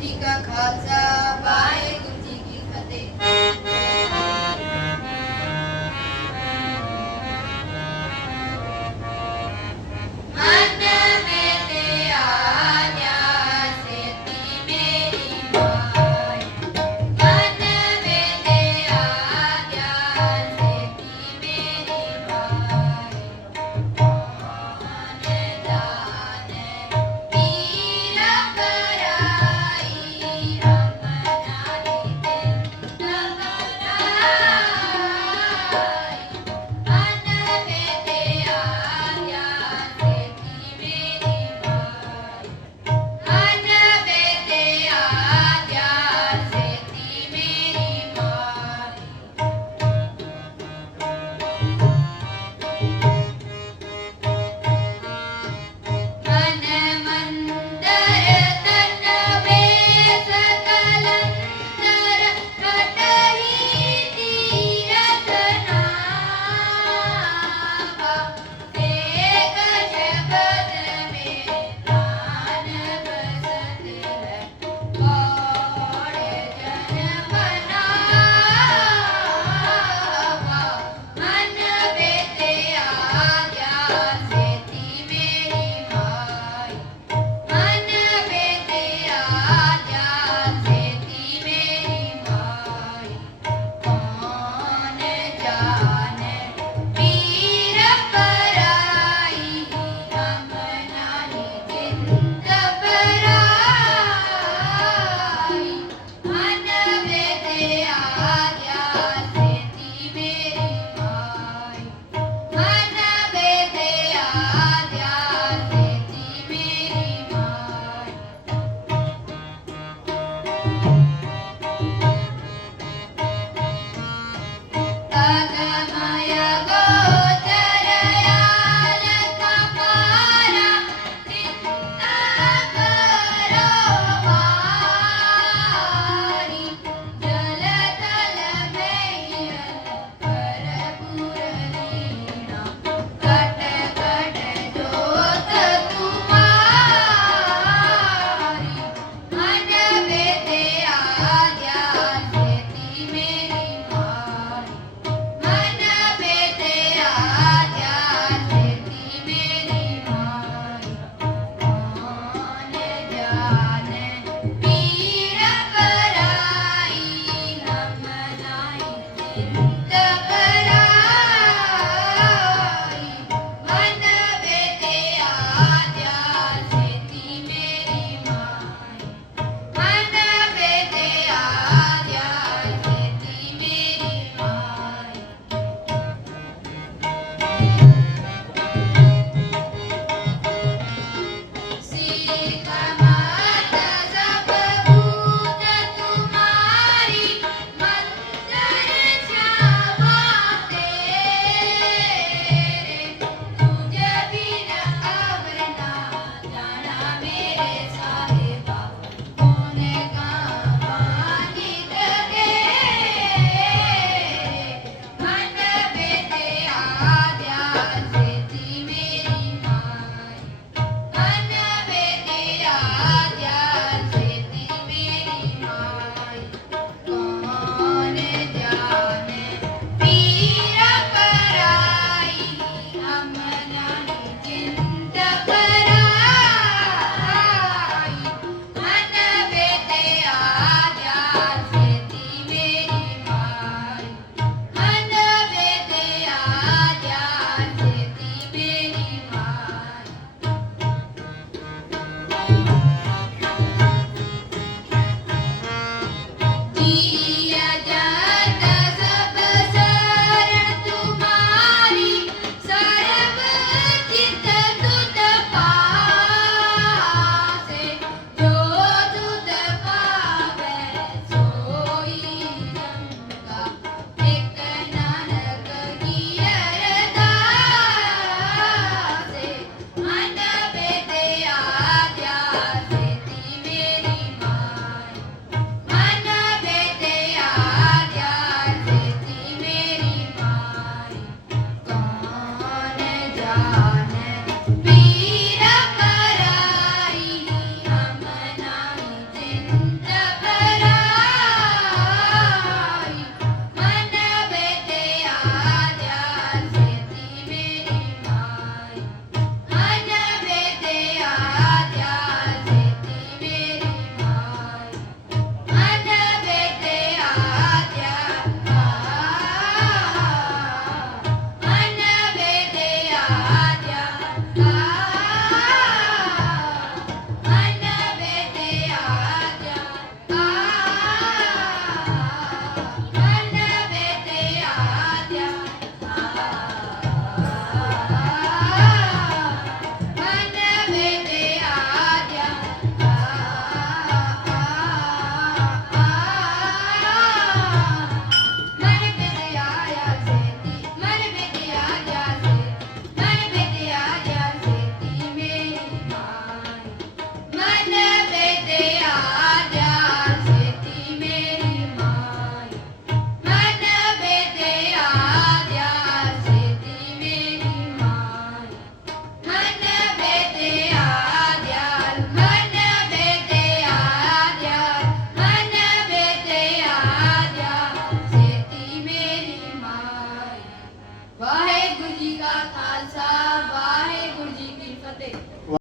ਜੀ ਕਾ ਖਾਲਸਾ